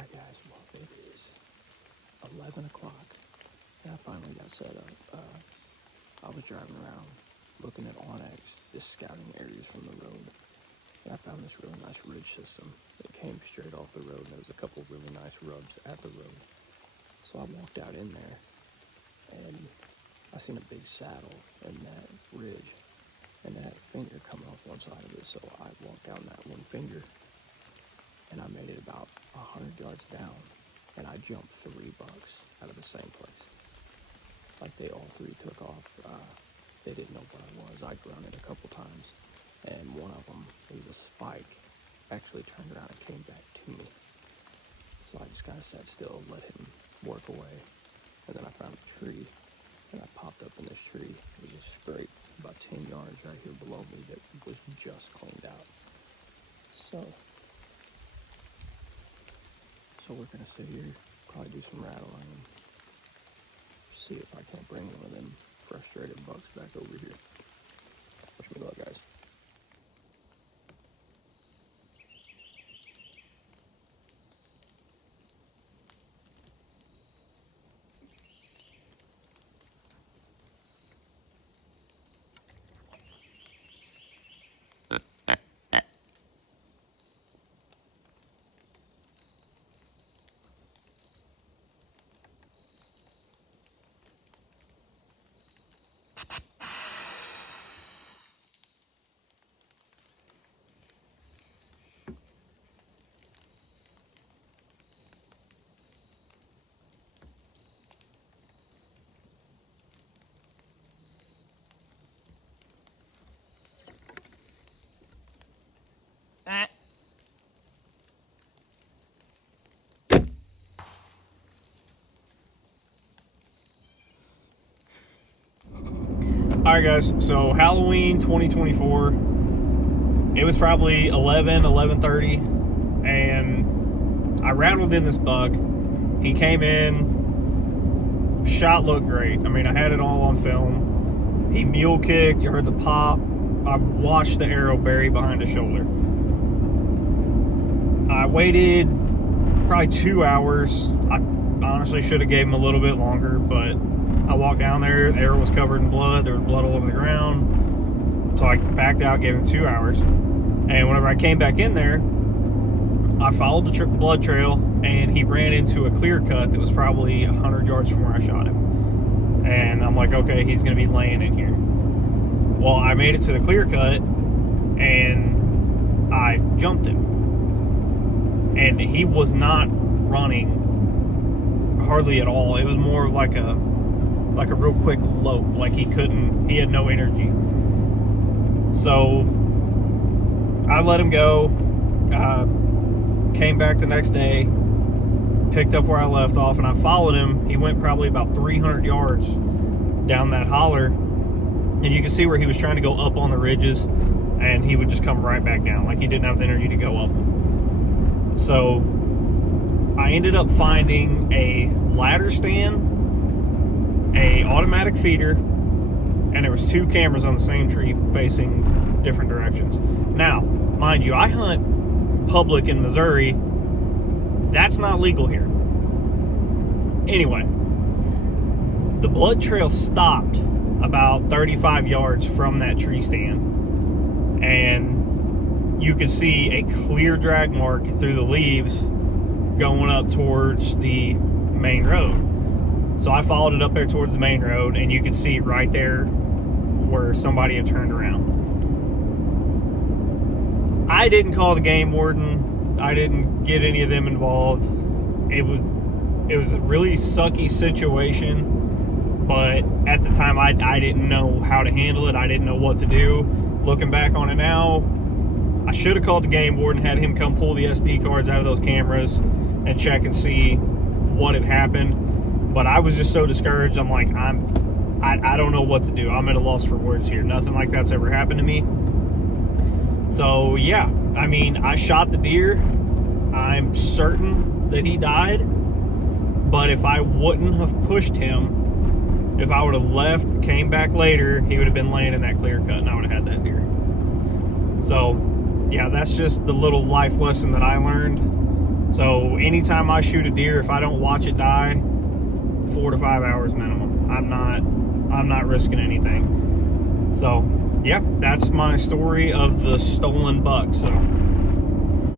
Alright guys, well it is 11 o'clock and I finally got set up. I was driving around looking at onX, just scouting areas from the road, and I found this really nice ridge system that came straight off the road, and there was a couple really nice rubs at the road. So I walked out in there and I seen a big saddle in that ridge and that finger coming off one side of it, so I walked down that one finger and I made it about 100 yards down, and I jumped 3 bucks out of the same place. Like they all 3 took off. They didn't know what I was. I'd run it a couple times, and one of them, it was a spike, actually turned around and came back to me. So I just kind of sat still, let him work away, and then I found a tree, and I popped up in this tree. It was straight about 10 yards right here below me that was just cleaned out. So we're gonna sit here, probably do some rattling, and see if I can't bring one of them frustrated bucks back over here. Wish me luck, guys. Alright guys, so Halloween 2024, it was probably 11:30, and I rattled in this buck. He came in, shot looked great. I mean, I had it all on film. He mule kicked, you heard the pop. I watched the arrow bury behind his shoulder. I waited probably 2 hours. I honestly should have gave him a little bit longer, but I walked down there, the arrow was covered in blood, there was blood all over the ground. So I backed out, gave him 2 hours. And whenever I came back in there, I followed the blood trail, and he ran into a clear cut that was probably 100 yards from where I shot him. And I'm like, okay, he's gonna be laying in here. Well, I made it to the clear cut, and I jumped him. And he was not running hardly at all. It was more of like a real quick lope, like he had no energy. So I let him go, came back the next day, picked up where I left off, and I followed him. He went probably about 300 yards down that holler, and you can see where he was trying to go up on the ridges, and he would just come right back down, like he didn't have the energy to go up. So I ended up finding a ladder stand, a automatic feeder, and there was 2 cameras on the same tree facing different directions. Now, mind you, I hunt public in Missouri. That's not legal here. Anyway, the blood trail stopped about 35 yards from that tree stand, and you could see a clear drag mark through the leaves going up towards the main road. So I followed it up there towards the main road, and you could see right there where somebody had turned around. I didn't call the game warden. I didn't get any of them involved. It was a really sucky situation, but at the time I didn't know how to handle it. I didn't know what to do. Looking back on it now, I should have called the game warden, had him come pull the SD cards out of those cameras and check and see what had happened. But I was just so discouraged. I'm like, I don't know what to do. I'm at a loss for words here. Nothing like that's ever happened to me. So yeah, I mean, I shot the deer. I'm certain that he died. But if I wouldn't have pushed him, if I would have left, came back later, he would have been laying in that clear cut, and I would have had that deer. So yeah, that's just the little life lesson that I learned. So anytime I shoot a deer, if I don't watch it die, 4 to 5 hours minimum. I'm not risking anything. So yeah, that's my story of the stolen buck. So